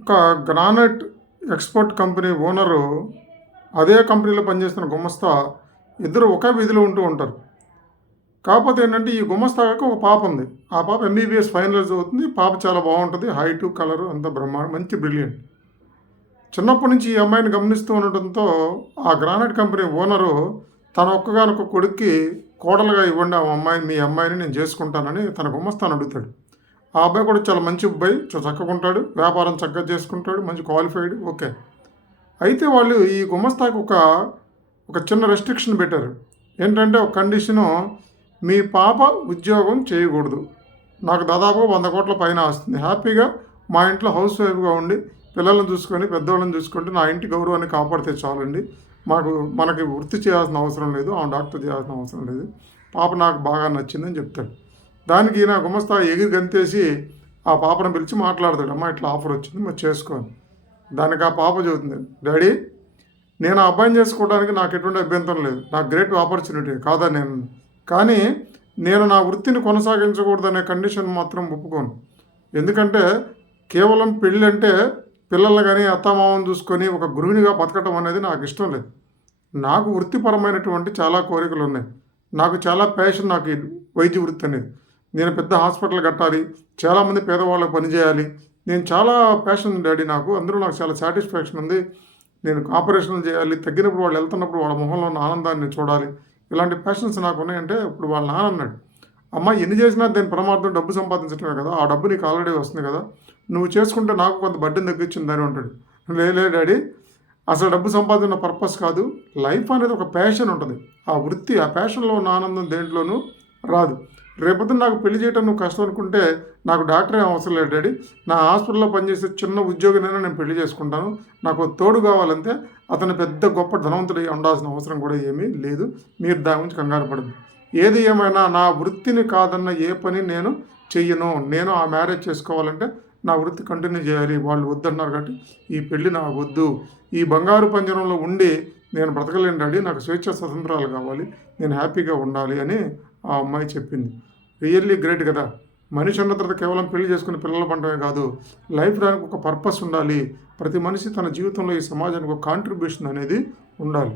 ఒక granite export company owner అదే కంపెనీలో పనిచేస్తున్న గుమస్తా ఇద్దరు ఒకే వీధిలో ఉంటూ ఉంటారు. కాకపోతే ఏంటంటే ఈ గుమస్తాకి ఒక పాప ఉంది. ఆ పాప ఎంబీబీఎస్ ఫైనల్ చదువుతుంది పాప చాలా బాగుంటుంది. హైటు కలరు అంత బ్రహ్మాండం మంచి బ్రిలియంట్. చిన్నప్పటి నుంచి ఈ అమ్మాయిని గమనిస్తూ ఉండటంతో ఆ గ్రానైట్ కంపెనీ ఓనరు తన ఒక్కగానొక్క కొడుక్కి కోడలుగా ఇవ్వండి ఆ అమ్మాయిని మీ అమ్మాయిని నేను చేసుకుంటానని తన గుమస్తాను అడుగుతాడు. ఆ అబ్బాయి కూడా చాలా మంచి అబ్బాయి చాలా చక్కగా ఉంటాడు వ్యాపారం చక్కగా చేసుకుంటాడు మంచి క్వాలిఫైడ్ ఓకే అయితే వాళ్ళు ఈ గుమస్తాకి ఒక ఒక చిన్న రెస్ట్రిక్షన్ పెట్టారు. ఏంటంటే ఒక కండిషను మీ పాప ఉద్యోగం చేయకూడదు. నాకు దాదాపు వంద కోట్ల పైన వస్తుంది హ్యాపీగా మా ఇంట్లో హౌస్ వైఫ్గా ఉండి పిల్లల్ని చూసుకొని పెద్దవాళ్ళని చూసుకుంటే నా ఇంటి గౌరవాన్ని కాపాడితే చాలండి. మాకు మనకి వృత్తి చేయాల్సిన అవసరం లేదు ఆమె డాక్టర్ చేయాల్సిన అవసరం లేదు. పాప నాకు బాగా నచ్చిందని చెప్తాడు. దానికి నా గుమస్తా ఎగిరి గంతేసి ఆ పాపను పిలిచి మాట్లాడతాడు. అమ్మ ఇట్లా ఆఫర్ వచ్చింది మరి చేసుకోండి దానికి ఆ పాప చెబుతుంది డాడీ నేను ఆ అబ్బాయిని చేసుకోవడానికి నాకు ఎటువంటి అభ్యంతరం లేదు. నాకు గ్రేట్ ఆపర్చునిటీ కాదా నేను? కానీ నేను నా వృత్తిని కొనసాగించకూడదనే కండిషన్ మాత్రం ఒప్పుకోను. ఎందుకంటే కేవలం పెళ్ళి అంటే పిల్లల్ని కానీ అత్తామామను చూసుకొని ఒక గృహిణిగా బతకటం అనేది నాకు ఇష్టం లేదు. నాకు వృత్తిపరమైనటువంటి చాలా కోరికలు ఉన్నాయి. నాకు చాలా ప్యాషన్ నాకు వైద్య వృత్తి అనేది. నేను పెద్ద హాస్పిటల్ కట్టాలి చాలామంది పేదవాళ్ళకి పనిచేయాలి నేను చాలా ప్యాషన్ డాడీ నాకు. అందరూ నాకు చాలా సాటిస్ఫాక్షన్ ఉంది. నేను ఆపరేషన్లు చేయాలి. తగ్గినప్పుడు వాళ్ళు వెళ్తున్నప్పుడు వాళ్ళ మొహంలో ఉన్న ఆనందాన్ని చూడాలి. ఇలాంటి ప్యాషన్స్ నాకు ఉన్నాయంటే ఇప్పుడు వాళ్ళ నాన్న అన్నాడు అమ్మ ఎన్ని చేసినా దాని ప్రమాదం డబ్బు సంపాదించడమే కదా ఆ డబ్బు నీకు ఆల్రెడీ వస్తుంది కదా. నువ్వు చేసుకుంటే నాకు కొంత బడ్డీని తగ్గించింది అని ఉంటాడు లే లే డాడీ అసలు డబ్బు సంపాదన పర్పస్ కాదు. లైఫ్ అనేది ఒక ప్యాషన్ ఉంటుంది. ఆ వృత్తి ఆ ప్యాషన్లో ఉన్న ఆనందం దేంట్లోనూ రాదు. రేపొద్దు నాకు పెళ్ళి చేయడం నువ్వు కష్టం అనుకుంటే నాకు డాక్టర్ ఏం అవసరం లేదు డాడీ. నా హాస్పిటల్లో పనిచేసే చిన్న ఉద్యోగినైనా నేను పెళ్ళి చేసుకుంటాను. నాకు తోడు కావాలంటే అతను పెద్ద గొప్ప ధనవంతుడు ఉండాల్సిన అవసరం కూడా ఏమీ లేదు. మీరు దాని గురించి కంగారు పడదు ఏది ఏమైనా నా వృత్తిని కాదన్న ఏ పని నేను చెయ్యను. నేను ఆ మ్యారేజ్ చేసుకోవాలంటే నా వృత్తి కంటిన్యూ చేయాలి. వాళ్ళు వద్దన్నారు కాబట్టి ఈ పెళ్ళి నాకు వద్దు. ఈ బంగారు పంజరంలో ఉండి నేను బ్రతకలేను డాడీ. నాకు స్వేచ్ఛ స్వతంత్రాలు కావాలి. నేను హ్యాపీగా ఉండాలి అని ఆ అమ్మాయి చెప్పింది. రియల్లీ గ్రేట్ కదా. మనిషి ఉన్నత తర్వాత కేవలం పెళ్ళి చేసుకుని పిల్లలు పంటమే కాదు లైఫ్ దానికి ఒక పర్పస్ ఉండాలి. ప్రతి మనిషి తన జీవితంలో ఈ సమాజానికి ఒక కాంట్రిబ్యూషన్ అనేది ఉండాలి.